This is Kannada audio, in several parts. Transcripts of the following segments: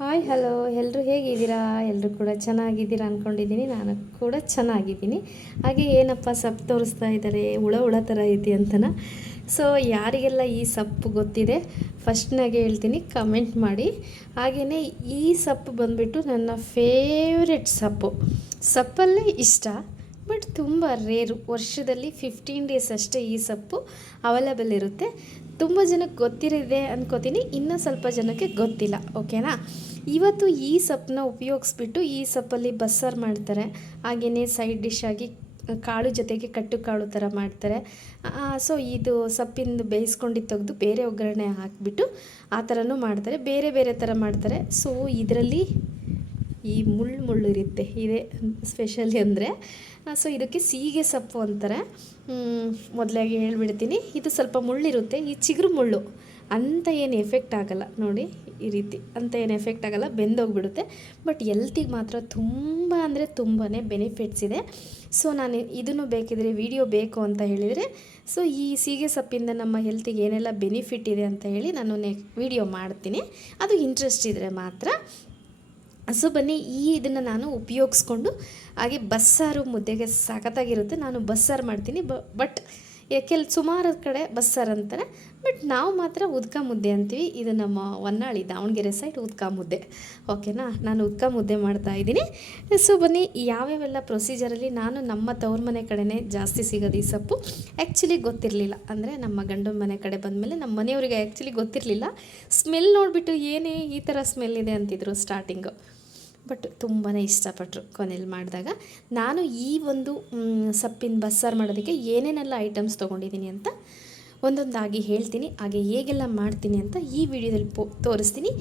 ಹಾಯ್ ಹಲೋ ಎಲ್ಲರೂ ಹೇಗಿದ್ದೀರಾ? ಎಲ್ಲರೂ ಕೂಡ ಚೆನ್ನಾಗಿದ್ದೀರಾ ಅಂದ್ಕೊಂಡಿದ್ದೀನಿ. ನಾನು ಕೂಡ ಚೆನ್ನಾಗಿದ್ದೀನಿ. ಹಾಗೆ ಏನಪ್ಪ ಸೊಪ್ಪು ತೋರಿಸ್ತಾ ಇದ್ದಾರೆ, ಹುಳ ಹುಳ ಥರ ಐತಿ ಅಂತನ. ಸೊ ಯಾರಿಗೆಲ್ಲ ಈ ಸೊಪ್ಪು ಗೊತ್ತಿದೆ ಫಸ್ಟ್ನಾಗೆ ಹೇಳ್ತೀನಿ, ಕಮೆಂಟ್ ಮಾಡಿ. ಹಾಗೆಯೇ ಈ ಸೊಪ್ಪು ಬಂದುಬಿಟ್ಟು ನನ್ನ ಫೇವ್ರೆಟ್ ಸೊಪ್ಪಲ್ಲೇ ಇಷ್ಟ. ಬಟ್ ತುಂಬ ರೇರು, ವರ್ಷದಲ್ಲಿ 15 ಡೇಸ್ ಅಷ್ಟೇ ಈ ಸೊಪ್ಪು ಅವೈಲಬಲ್ ಇರುತ್ತೆ. ತುಂಬ ಜನಕ್ಕೆ ಗೊತ್ತಿರಿದೆ ಅಂದ್ಕೋತೀನಿ, ಇನ್ನೂ ಸ್ವಲ್ಪ ಜನಕ್ಕೆ ಗೊತ್ತಿಲ್ಲ. ಓಕೆನಾ? ಇವತ್ತು ಈ ಸೊಪ್ಪನ್ನ ಉಪಯೋಗಿಸ್ಬಿಟ್ಟು ಈ ಸೊಪ್ಪಲ್ಲಿ ಬಸ್ಸಾರು ಮಾಡ್ತಾರೆ. ಹಾಗೆಯೇ ಸೈಡ್ ಡಿಶ್ ಆಗಿ ಕಾಳು ಜೊತೆಗೆ ಕಟ್ಟು ಕಾಳು ಥರ ಮಾಡ್ತಾರೆ. ಸೊ ಇದು ಸೊಪ್ಪಿಂದು ಬೇಯಿಸ್ಕೊಂಡು ತೆಗೆದು ಬೇರೆ ಒಗ್ಗರಣೆ ಹಾಕಿಬಿಟ್ಟು ಆ ಥರನೂ ಮಾಡ್ತಾರೆ, ಬೇರೆ ಬೇರೆ ಥರ ಮಾಡ್ತಾರೆ. ಸೊ ಇದರಲ್ಲಿ ಈ ಮುಳ್ಳು ಇರುತ್ತೆ, ಇದೇ ಸ್ಪೆಷಲಿ ಅಂದರೆ. ಸೊ ಇದಕ್ಕೆ ಸೀಗೆ ಸೊಪ್ಪು ಅಂತಾರೆ. ಮೊದಲಾಗಿ ಹೇಳ್ಬಿಡ್ತೀನಿ, ಇದು ಸ್ವಲ್ಪ ಮುಳ್ಳಿರುತ್ತೆ. ಈ ಚಿಗುರು ಮುಳ್ಳು ಅಂತ ಏನು ಎಫೆಕ್ಟ್ ಆಗೋಲ್ಲ ನೋಡಿ, ಈ ರೀತಿ ಅಂತ ಏನು ಎಫೆಕ್ಟ್ ಆಗೋಲ್ಲ, ಬೆಂದೋಗ್ಬಿಡುತ್ತೆ. ಬಟ್ ಎಲ್ತಿಗೆ ಮಾತ್ರ ತುಂಬ ಅಂದರೆ ತುಂಬಾ ಬೆನಿಫಿಟ್ಸ್ ಇದೆ. ಸೊ ನಾನು ಇದನ್ನು ಬೇಕಿದ್ರೆ ವಿಡಿಯೋ ಬೇಕು ಅಂತ ಹೇಳಿದರೆ, ಸೊ ಈ ಸೀಗೆ ಸೊಪ್ಪಿಂದ ನಮ್ಮ ಹೆಲ್ತಿಗೆ ಏನೆಲ್ಲ ಬೆನಿಫಿಟ್ ಇದೆ ಅಂತ ಹೇಳಿ ನಾನು ವಿಡಿಯೋ ಮಾಡ್ತೀನಿ, ಅದು ಇಂಟ್ರೆಸ್ಟ್ ಇದ್ದರೆ ಮಾತ್ರ. ಸೊ ಬನ್ನಿ, ಇದನ್ನು ನಾನು ಉಪಯೋಗಿಸ್ಕೊಂಡು ಹಾಗೆ ಬಸ್ಸಾರು ಮುದ್ದೆಗೆ ಸಖತ್ತಾಗಿರುತ್ತೆ. ನಾನು ಬಸ್ಸಾರು ಮಾಡ್ತೀನಿ, ಬಟ್ ಸುಮಾರು ಕಡೆ ಬಸ್ಸಾರು ಅಂತಾರೆ, ಬಟ್ ನಾವು ಮಾತ್ರ ಉದ್ಕ ಮುದ್ದೆ ಅಂತೀವಿ. ಇದು ನಮ್ಮ ಹೊನ್ನಾಳಿ ದಾವಣಗೆರೆ ಸೈಡ್ ಉದ್ಕ ಮುದ್ದೆ. ಓಕೆನಾ? ನಾನು ಉದ್ಕ ಮುದ್ದೆ ಮಾಡ್ತಾಯಿದ್ದೀನಿ. ಸೊ ಬನ್ನಿ, ಯಾವ್ಯಾವೆಲ್ಲ ಪ್ರೊಸೀಜರಲ್ಲಿ ನಾನು ನಮ್ಮ ತವ್ರ ಮನೆ ಕಡೆನೇ ಜಾಸ್ತಿ ಸಿಗೋದು ಈ ಸೊಪ್ಪು. ಆ್ಯಕ್ಚುಲಿ ಗೊತ್ತಿರಲಿಲ್ಲ, ಅಂದರೆ ನಮ್ಮ ಗಂಡನ ಮನೆ ಕಡೆ ಬಂದಮೇಲೆ ನಮ್ಮ ಮನೆಯವರಿಗೆ ಆ್ಯಕ್ಚುಲಿ ಗೊತ್ತಿರಲಿಲ್ಲ. ಸ್ಮೆಲ್ ನೋಡಿಬಿಟ್ಟು ಏನೇ ಈ ಥರ ಸ್ಮೆಲ್ ಇದೆ ಅಂತಿದ್ರು ಸ್ಟಾರ್ಟಿಂಗು, ಬಟ್ ತುಂಬಾ ಇಷ್ಟಪಟ್ಟರು ಕೊನೆಯಲ್ಲಿ ಮಾಡಿದಾಗ. ನಾನು ಈ ಒಂದು ಸೊಪ್ಪಿನ ಬಸ್ಸಾರು ಮಾಡೋದಕ್ಕೆ ಏನೇನೆಲ್ಲ ಐಟಮ್ಸ್ ತೊಗೊಂಡಿದ್ದೀನಿ ಅಂತ ಒಂದೊಂದಾಗಿ ಹೇಳ್ತೀನಿ, ಹಾಗೆ ಹೇಗೆಲ್ಲ ಮಾಡ್ತೀನಿ ಅಂತ ಈ ವಿಡಿಯೋದಲ್ಲಿ ತೋರಿಸ್ತೀನಿ.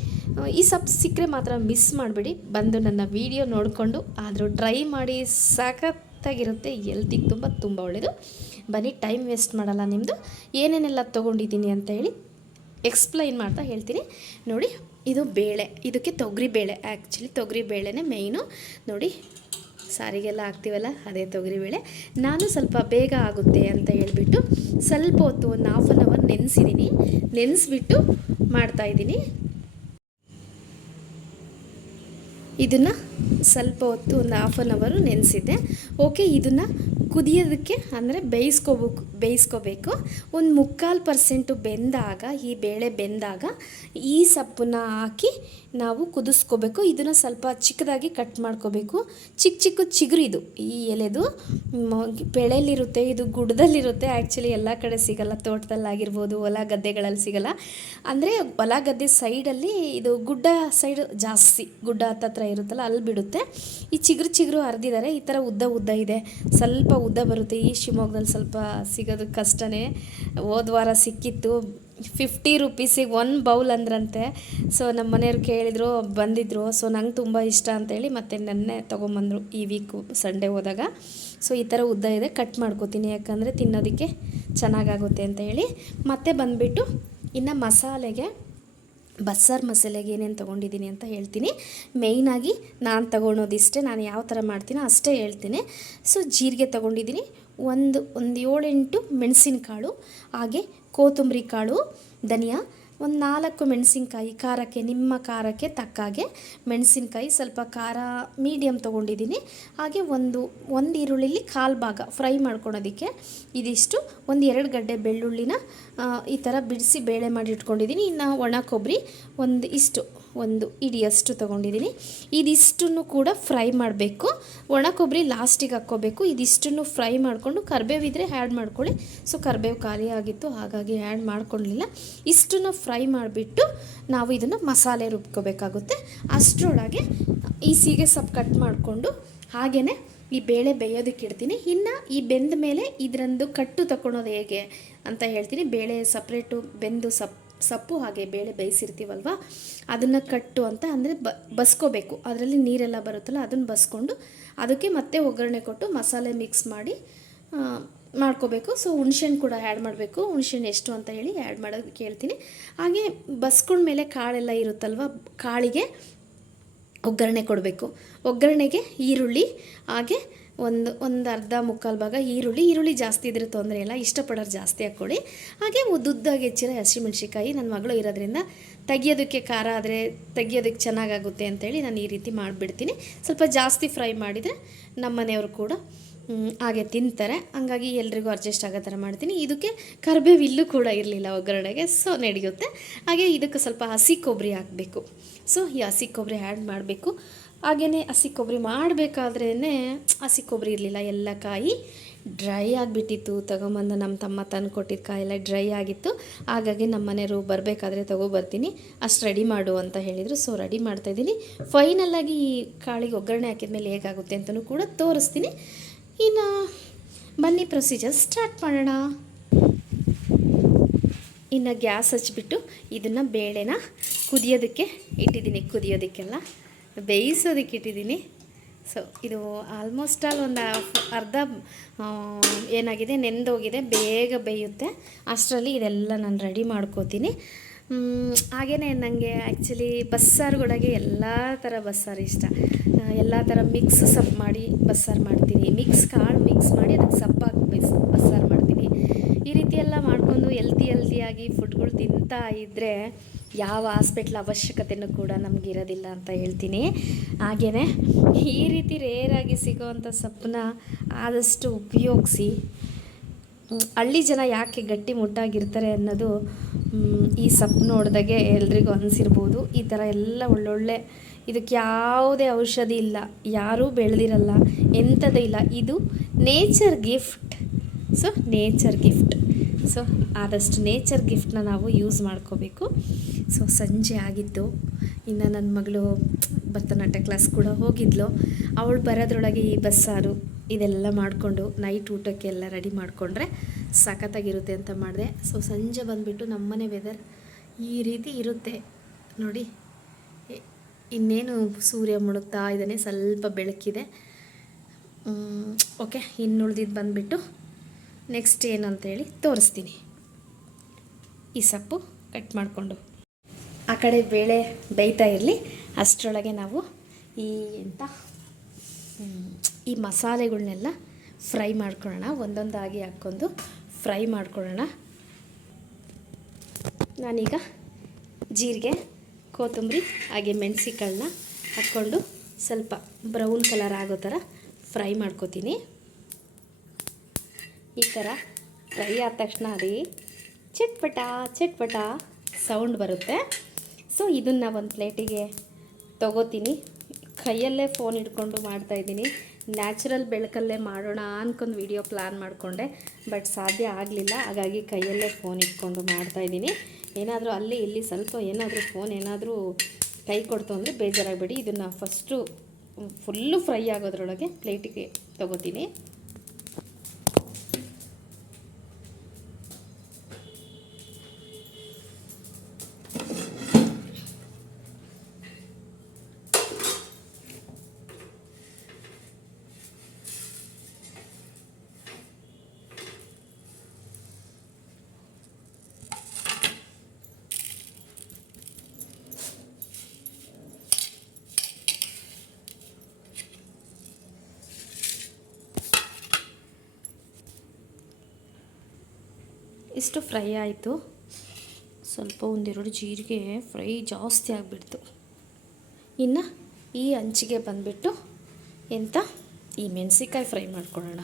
ಈ ಸೊಪ್ಪು ಸಿಕ್ಕರೆ ಮಾತ್ರ ಮಿಸ್ ಮಾಡಬೇಡಿ, ಬಂದು ನನ್ನ ವಿಡಿಯೋ ನೋಡಿಕೊಂಡು ಆದರೂ ಟ್ರೈ ಮಾಡಿ, ಸಖತ್ತಾಗಿರುತ್ತೆ. ಹೆಲ್ತಿಗೆ ತುಂಬ ಒಳ್ಳೆಯದು. ಬನ್ನಿ, ಟೈಮ್ ವೇಸ್ಟ್ ಮಾಡಲ್ಲ ನಿಮ್ಮದು. ಏನೇನೆಲ್ಲ ತೊಗೊಂಡಿದ್ದೀನಿ ಅಂತ ಹೇಳಿ ಎಕ್ಸ್ಪ್ಲೈನ್ ಮಾಡ್ತಾ ಹೇಳ್ತೀನಿ ನೋಡಿ. ಇದು ಬೇಳೆ, ಇದಕ್ಕೆ ತೊಗರಿ ಬೇಳೆ, ಆ್ಯಕ್ಚುಲಿ ತೊಗರಿ ಬೇಳೆನೇ ಮೇಯ್ನು ನೋಡಿ. ಸಾರಿಗೆಲ್ಲ ಹಾಕ್ತೀವಲ್ಲ, ಅದೇ ತೊಗರಿ ಬೇಳೆ. ನಾನು ಸ್ವಲ್ಪ ಬೇಗ ಆಗುತ್ತೆ ಅಂತ ಹೇಳ್ಬಿಟ್ಟು ಸ್ವಲ್ಪ ಹೊತ್ತು ಒಂದು ಹಾಫ್ ಆನ್ ಅವರ್ ನೆನೆಸಿದ್ದೀನಿ. ನೆನೆಸ್ಬಿಟ್ಟು ಮಾಡ್ತಾಯಿದ್ದೀನಿ. ಇದನ್ನು ಸ್ವಲ್ಪ ಹೊತ್ತು ಒಂದು ಹಾಫ್ ಆನ್ ಅವರು ನೆನೆಸಿದ್ದೆ. ಓಕೆ, ಇದನ್ನು ಕುದಿಯೋದಕ್ಕೆ ಅಂದರೆ ಬೇಯಿಸ್ಕೋಬೇಕು. ಒಂದು 3/4% ಬೆಂದಾಗ, ಈ ಬೇಳೆ ಬೆಂದಾಗ ಈ ಸೊಪ್ಪನ್ನ ಹಾಕಿ ನಾವು ಕುದಿಸ್ಕೋಬೇಕು. ಇದನ್ನು ಸ್ವಲ್ಪ ಚಿಕ್ಕದಾಗಿ ಕಟ್ ಮಾಡ್ಕೋಬೇಕು. ಚಿಕ್ಕ ಚಿಗುರು ಇದು, ಈ ಎಲೆದು ಬೆಳೆಯಲ್ಲಿರುತ್ತೆ, ಇದು ಗುಡ್ಡದಲ್ಲಿರುತ್ತೆ. ಆ್ಯಕ್ಚುಲಿ ಎಲ್ಲ ಕಡೆ ಸಿಗಲ್ಲ, ತೋಟದಲ್ಲಾಗಿರ್ಬೋದು, ಹೊಲ ಗದ್ದೆಗಳಲ್ಲಿ ಸಿಗಲ್ಲ. ಅಂದರೆ ಹೊಲ ಗದ್ದೆ ಸೈಡಲ್ಲಿ, ಇದು ಗುಡ್ಡ ಸೈಡ್ ಜಾಸ್ತಿ, ಗುಡ್ಡ ಹತ್ತತ್ರ ಇರುತ್ತಲ್ಲ, ಅಲ್ಲಿ ಬಿಡುತ್ತೆ. ಈ ಚಿಗುರು ಹರಿದಿದ್ದಾರೆ, ಈ ಥರ ಉದ್ದ ಇದೆ, ಸ್ವಲ್ಪ ಉದ್ದ ಬರುತ್ತೆ. ಈ ಶಿವಮೊಗ್ಗದಲ್ಲಿ ಸ್ವಲ್ಪ ಸಿಗೋದು ಕಷ್ಟನೇ. ಹೋದ ವಾರ ಸಿಕ್ಕಿತ್ತು, 50 ರೂಪೀಸಿಗೆ 1 ಬೌಲ್ ಅಂದ್ರಂತೆ. ಸೊ ನಮ್ಮ ಮನೆಯವ್ರು ಕೇಳಿದ್ರು, ಬಂದಿದ್ದರು. ಸೊ ನಂಗೆ ತುಂಬ ಇಷ್ಟ ಅಂತೇಳಿ ಮತ್ತೆ ನೆನ್ನೆ ತೊಗೊಂಬಂದರು, ಈ ವೀಕು ಸಂಡೇ ಹೋದಾಗ. ಸೊ ಈ ಥರ ಉದ್ದ ಇದೆ, ಕಟ್ ಮಾಡ್ಕೋತೀನಿ, ಯಾಕಂದರೆ ತಿನ್ನೋದಕ್ಕೆ ಚೆನ್ನಾಗಾಗುತ್ತೆ ಅಂತ ಹೇಳಿ. ಮತ್ತೆ ಬಂದುಬಿಟ್ಟು ಇನ್ನು ಮಸಾಲೆಗೆ, ಬಸ್ಸಾರು ಮಸಾಲೆಗೆ ಏನೇನು ತೊಗೊಂಡಿದ್ದೀನಿ ಅಂತ ಹೇಳ್ತೀನಿ. ಮೇಯ್ನಾಗಿ ನಾನು ತೊಗೊಳೋದಿಷ್ಟೇ, ನಾನು ಯಾವ ಥರ ಮಾಡ್ತೀನೋ ಅಷ್ಟೇ ಹೇಳ್ತೀನಿ. ಸೊ ಜೀರಿಗೆ ತೊಗೊಂಡಿದ್ದೀನಿ, ಒಂದು 7-8 ಮೆಣಸಿನಕಾಳು, ಹಾಗೆ ಕೊತ್ತಂಬರಿ ಕಾಳು, ಧನಿಯಾ, ಒಂದು 4 ಮೆಣಸಿನ್ಕಾಯಿ, ಖಾರಕ್ಕೆ ನಿಮ್ಮ ಖಾರಕ್ಕೆ ತಕ್ಕಾಗೆ ಮೆಣಸಿನ್ಕಾಯಿ, ಸ್ವಲ್ಪ ಖಾರ ಮೀಡಿಯಮ್ ತೊಗೊಂಡಿದ್ದೀನಿ. ಹಾಗೆ ಒಂದು ಈರುಳ್ಳಿಲಿ 1/4 ಭಾಗ ಫ್ರೈ ಮಾಡ್ಕೊಳೋದಕ್ಕೆ ಇದಿಷ್ಟು. ಒಂದು 2 ಗಡ್ಡೆ ಬೆಳ್ಳುಳ್ಳಿನ ಈ ಥರ ಬಿಡಿಸಿ ಬೇಳೆ ಮಾಡಿ ಇಟ್ಕೊಂಡಿದ್ದೀನಿ. ಇನ್ನು ಒಣ ಕೊಬ್ಬರಿ ಒಂದು ಇಡಿಯಷ್ಟು ತೊಗೊಂಡಿದ್ದೀನಿ. ಇದಿಷ್ಟನ್ನು ಕೂಡ ಫ್ರೈ ಮಾಡಬೇಕು. ಒಣ ಕೊಬ್ಬರಿ ಲಾಸ್ಟಿಗೆ ಹಾಕ್ಕೋಬೇಕು. ಇದಿಷ್ಟನ್ನು ಫ್ರೈ ಮಾಡಿಕೊಂಡು, ಕರಿಬೇವಿದ್ರೆ ಆ್ಯಡ್ ಮಾಡ್ಕೊಳ್ಳಿ. ಸೊ ಕರಿಬೇವು ಖಾಲಿ ಆಗಿತ್ತು, ಹಾಗಾಗಿ ಆ್ಯಡ್ ಮಾಡ್ಕೊಳ್ಳಲಿಲ್ಲ. ಇಷ್ಟನ್ನು ಫ್ರೈ ಮಾಡಿಬಿಟ್ಟು ನಾವು ಇದನ್ನು ಮಸಾಲೆ ರುಬ್ಕೋಬೇಕಾಗುತ್ತೆ. ಅಷ್ಟರೊಳಗೆ ಈ ಸೀಗೆ ಸೊಪ್ಪು ಕಟ್ ಮಾಡಿಕೊಂಡು ಹಾಗೆಯೇ ಈ ಬೇಳೆ ಬೇಯೋದಕ್ಕೆ ಇಡ್ತೀನಿ. ಇನ್ನು ಈ ಬೆಂದ ಮೇಲೆ ಇದರಂದು ಕಟ್ಟು ತಗೊಳೋದು ಹೇಗೆ ಅಂತ ಹೇಳ್ತೀನಿ. ಬೇಳೆ ಸಪ್ರೇಟು, ಬೆಂದು ಸೊಪ್ಪು ಹಾಗೆ ಬೇಳೆ ಬೇಯಿಸಿರ್ತೀವಲ್ವ, ಅದನ್ನು ಕಟ್ಟು ಅಂತ ಅಂದರೆ ಬಸ್ಕೋಬೇಕು. ಅದರಲ್ಲಿ ನೀರೆಲ್ಲ ಬರುತ್ತಲ್ಲ, ಅದನ್ನು ಬಸ್ಕೊಂಡು ಅದಕ್ಕೆ ಮತ್ತೆ ಒಗ್ಗರಣೆ ಕೊಟ್ಟು ಮಸಾಲೆ ಮಿಕ್ಸ್ ಮಾಡಿ ಮಾಡ್ಕೋಬೇಕು. ಸೊ ಹುಣ್ಸೆಹಣ್ಣು ಕೂಡ ಆ್ಯಡ್ ಮಾಡಬೇಕು. ಹುಣ್ಸೆಹಣ್ಣು ಎಷ್ಟು ಅಂತ ಹೇಳಿ ಆ್ಯಡ್ ಮಾಡೋದಕ್ಕೆ ಹೇಳ್ತೀನಿ. ಹಾಗೆ ಬಸ್ಕೊಂಡ್ಮೇಲೆ ಕಾಳೆಲ್ಲ ಇರುತ್ತಲ್ವ, ಕಾಳಿಗೆ ಒಗ್ಗರಣೆ ಕೊಡಬೇಕು. ಒಗ್ಗರಣೆಗೆ ಈರುಳ್ಳಿ, ಹಾಗೆ ಒಂದು ಅರ್ಧ ಮುಕ್ಕಾಲು ಭಾಗ ಈರುಳ್ಳಿ ಜಾಸ್ತಿ ಇದ್ರೆ ತೊಂದರೆ ಇಲ್ಲ, ಇಷ್ಟಪಡೋರು ಜಾಸ್ತಿ ಹಾಕ್ಕೊಳ್ಳಿ. ಹಾಗೆ ಉದ್ದುದ್ದಾಗಿ ಹೆಚ್ಚಿರೋ ಹಸಿಮೆಣ್ಸಿಕಾಯಿ, ನನ್ನ ಮಗಳು ಇರೋದ್ರಿಂದ ತೆಗಿಯೋದಕ್ಕೆ ಖಾರ ಆದರೆ ತೆಗಿಯೋದಕ್ಕೆ ಚೆನ್ನಾಗಾಗುತ್ತೆ ಅಂತೇಳಿ ನಾನು ಈ ರೀತಿ ಮಾಡಿಬಿಡ್ತೀನಿ. ಸ್ವಲ್ಪ ಜಾಸ್ತಿ ಫ್ರೈ ಮಾಡಿದರೆ ನಮ್ಮ ಮನೆಯವರು ಕೂಡ ಹಾಗೆ ತಿಂತಾರೆ. ಹಂಗಾಗಿ ಎಲ್ರಿಗೂ ಅಡ್ಜಸ್ಟ್ ಆಗೋ ಥರ ಮಾಡ್ತೀನಿ. ಇದಕ್ಕೆ ಕರಿಬೇವಿಲ್ಲೂ ಕೂಡ ಇರಲಿಲ್ಲ ಒಗ್ಗರಣೆಗೆ, ಸೊ ನಡೆಯುತ್ತೆ. ಹಾಗೆ ಇದಕ್ಕೆ ಸ್ವಲ್ಪ ಹಸಿ ಕೊಬ್ಬರಿ ಹಾಕಬೇಕು. ಸೊ ಈ ಹಸಿ ಕೊಬ್ಬರಿ ಆ್ಯಡ್ ಮಾಡಬೇಕು. ಹಾಗೆಯೇ ಹಸಿ ಕೊಬ್ಬರಿ ಮಾಡಬೇಕಾದ್ರೇ ಹಸಿ ಕೊಬ್ಬರಿ ಇರಲಿಲ್ಲ, ಎಲ್ಲ ಕಾಯಿ ಡ್ರೈ ಆಗಿಬಿಟ್ಟಿತ್ತು. ತೊಗೊಂಬಂದು ನಮ್ಮ ತಮ್ಮ ತಂದು ಕೊಟ್ಟಿದ್ದ ಕಾಯಿ ಎಲ್ಲ ಡ್ರೈ ಆಗಿತ್ತು. ಹಾಗಾಗಿ ನಮ್ಮ ಮನೆಯವರು ಬರಬೇಕಾದ್ರೆ ತೊಗೊಬರ್ತೀನಿ, ಅಷ್ಟು ರೆಡಿ ಮಾಡು ಅಂತ ಹೇಳಿದರು. ಸೊ ರೆಡಿ ಮಾಡ್ತಾಯಿದ್ದೀನಿ. ಫೈನಲ್ಲಾಗಿ ಈ ಕಾಳಿಗೆ ಒಗ್ಗರಣೆ ಹಾಕಿದ್ಮೇಲೆ ಹೇಗಾಗುತ್ತೆ ಅಂತಲೂ ಕೂಡ ತೋರಿಸ್ತೀನಿ. ಇನ್ನು ಬನ್ನಿ ಪ್ರೊಸೀಜರ್ ಸ್ಟಾರ್ಟ್ ಮಾಡೋಣ. ಇನ್ನು ಗ್ಯಾಸ್ ಹಚ್ಬಿಟ್ಟು ಇದನ್ನು ಬೇಳೆನ ಕುದಿಯೋದಕ್ಕೆ ಇಟ್ಟಿದ್ದೀನಿ. ಕುದಿಯೋದಕ್ಕೆಲ್ಲ ಬೇಯಿಸೋದಕ್ಕೆ ಇಟ್ಟಿದ್ದೀನಿ. ಸೊ ಇದು ಆಲ್ಮೋಸ್ಟ್ ಆಲ್ ಒಂದು ಅರ್ಧ ಏನಾಗಿದೆ, ನೆಂದೋಗಿದೆ, ಬೇಗ ಬೇಯುತ್ತೆ. ಅಷ್ಟರಲ್ಲಿ ಇದೆಲ್ಲ ನಾನು ರೆಡಿ ಮಾಡ್ಕೋತೀನಿ. ಹಾಗೆಯೇ ನನಗೆ ಆ್ಯಕ್ಚುಲಿ ಬಸ್ಸಾರುಗಳಿಗೆ ಎಲ್ಲ ಥರ ಬಸ್ಸಾರು ಇಷ್ಟ. ಎಲ್ಲ ಥರ ಮಿಕ್ಸ್ ಸೊಪ್ಪು ಮಾಡಿ ಬಸ್ಸಾರು ಮಾಡ್ತೀನಿ. ಕಾಳು ಮಿಕ್ಸ್ ಮಾಡಿ ಅದಕ್ಕೆ ಸೊಪ್ಪು ಹಾಕಿ ಬಸ್ಸಾರು ಮಾಡ್ತೀನಿ. ಈ ರೀತಿ ಎಲ್ಲ ಮಾಡಿಕೊಂಡು ಹೆಲ್ತಿಯಾಗಿ ಫುಡ್ಗಳು ತಿಂತಾ ಇದ್ದರೆ ಯಾವ ಹಾಸ್ಪಿಟ್ಲ್ ಅವಶ್ಯಕತೆಯೂ ಕೂಡ ನಮಗಿರೋದಿಲ್ಲ ಅಂತ ಹೇಳ್ತೀನಿ. ಹಾಗೆಯೇ ಈ ರೀತಿ ರೇರಾಗಿ ಸಿಗೋವಂಥ ಸೊಪ್ಪನ್ನ ಆದಷ್ಟು ಉಪಯೋಗಿಸಿ. ಹಳ್ಳಿ ಜನ ಯಾಕೆ ಗಟ್ಟಿ ಮುಟ್ಟಾಗಿರ್ತಾರೆ ಅನ್ನೋದು ಈ ಸೊಪ್ಪು ನೋಡಿದಾಗೆ ಎಲ್ರಿಗೂ ಅನಿಸಿರ್ಬೋದು. ಈ ಥರ ಎಲ್ಲ ಒಳ್ಳೊಳ್ಳೆ, ಇದಕ್ಕೆ ಯಾವುದೇ ಔಷಧಿ ಇಲ್ಲ, ಯಾರೂ ಬೆಳೆದಿರಲ್ಲ, ಎಂಥದ್ದು ಇಲ್ಲ. ಇದು nature gift. So nature gift. So ಆದಷ್ಟು ನೇಚರ್ ಗಿಫ್ಟನ್ನ ನಾವು ಯೂಸ್ ಮಾಡ್ಕೋಬೇಕು. ಸೊ ಸಂಜೆ ಆಗಿತ್ತು. ಇನ್ನು ನನ್ನ ಮಗಳು ಭರತನಾಟ್ಯ ಕ್ಲಾಸ್ ಕೂಡ ಹೋಗಿದ್ಲು. ಅವಳು ಬರೋದ್ರೊಳಗೆ ಈ ಬಸ್ಸಾರು ಇದೆಲ್ಲ ಮಾಡಿಕೊಂಡು ನೈಟ್ ಊಟಕ್ಕೆಲ್ಲ ರೆಡಿ ಮಾಡಿಕೊಂಡ್ರೆ ಸಖತ್ತಾಗಿರುತ್ತೆ ಅಂತ ಮಾಡಿದೆ. ಸೊ ಸಂಜೆ ಬಂದುಬಿಟ್ಟು ನಮ್ಮನೆ ವೆದರ್ ಈ ರೀತಿ ಇರುತ್ತೆ ನೋಡಿ. ಇನ್ನೇನು ಸೂರ್ಯ ಮುಳುಗ್ತಾ ಇದ್ದಾನೆ, ಸ್ವಲ್ಪ ಬೆಳಕಿದೆ. ಓಕೆ, ಇನ್ನು ಉಳಿದಿದ್ದು ಬಂದುಬಿಟ್ಟು ನೆಕ್ಸ್ಟ್ ಏನು ಅಂತೇಳಿ ತೋರಿಸ್ತೀನಿ. ಈ ಸೊಪ್ಪು ಕಟ್ ಮಾಡಿಕೊಂಡು ಆ ಕಡೆ ಬೇಳೆ ಬೇಯ್ತಾ ಇರಲಿ, ಅಷ್ಟರೊಳಗೆ ನಾವು ಈ ಮಸಾಲೆಗಳನ್ನೆಲ್ಲ ಫ್ರೈ ಮಾಡ್ಕೊಳ್ಳೋಣ. ಒಂದೊಂದಾಗಿ ಹಾಕ್ಕೊಂಡು ಫ್ರೈ ಮಾಡ್ಕೊಳ್ಳೋಣ. ನಾನೀಗ ಜೀರಿಗೆ, ಕೊತ್ತಂಬರಿ ಹಾಗೆ ಮೆಣಸಿಕಾಳನ್ನ ಹಾಕ್ಕೊಂಡು ಸ್ವಲ್ಪ ಬ್ರೌನ್ ಕಲರ್ ಆಗೋ ಥರ ಫ್ರೈ ಮಾಡ್ಕೋತೀನಿ. ಈ ಥರ ಫ್ರೈ ಆದ ತಕ್ಷಣ ಅದೇ ಚಟ್ಪಟ ಸೌಂಡ್ ಬರುತ್ತೆ. ಸೊ ಇದನ್ನು ಒಂದು ಪ್ಲೇಟಿಗೆ ತೊಗೋತೀನಿ. ಕೈಯಲ್ಲೇ ಫೋನ್ ಹಿಡ್ಕೊಂಡು ಮಾಡ್ತಾಯಿದ್ದೀನಿ. ನ್ಯಾಚುರಲ್ ಬೆಳಕಲ್ಲೇ ಮಾಡೋಣ ಅಂದ್ಕೊಂಡು ವಿಡಿಯೋ ಪ್ಲ್ಯಾನ್ ಮಾಡಿಕೊಂಡೆ, ಬಟ್ ಸಾಧ್ಯ ಆಗಲಿಲ್ಲ. ಹಾಗಾಗಿ ಕೈಯಲ್ಲೇ ಫೋನ್ ಇಟ್ಕೊಂಡು ಮಾಡ್ತಾಯಿದ್ದೀನಿ. ಏನಾದರೂ ಅಲ್ಲಿ ಇಲ್ಲಿ ಸ್ವಲ್ಪ ಏನಾದರೂ ಫೋನ್ ಏನಾದರೂ ಕೈ ಕೊಡ್ತು ಅಂದರೆ ಬೇಜಾರಾಗಬೇಡಿ. ಇದನ್ನು ಫಸ್ಟು ಫುಲ್ಲು ಫ್ರೈ ಆಗೋದ್ರೊಳಗೆ ಪ್ಲೇಟಿಗೆ ತೊಗೋತೀನಿ. ಇಷ್ಟು ಫ್ರೈ ಆಯಿತು. ಸ್ವಲ್ಪ ಒಂದೆರಡು ಜೀರಿಗೆ ಫ್ರೈ ಜಾಸ್ತಿ ಆಗಿಬಿಡ್ತು. ಇನ್ನು ಈ ಹಂಚಿಗೆ ಬಂದುಬಿಟ್ಟು ಈ ಮೆಣಸಿನ್ಕಾಯಿ ಫ್ರೈ ಮಾಡ್ಕೊಳ್ಳೋಣ.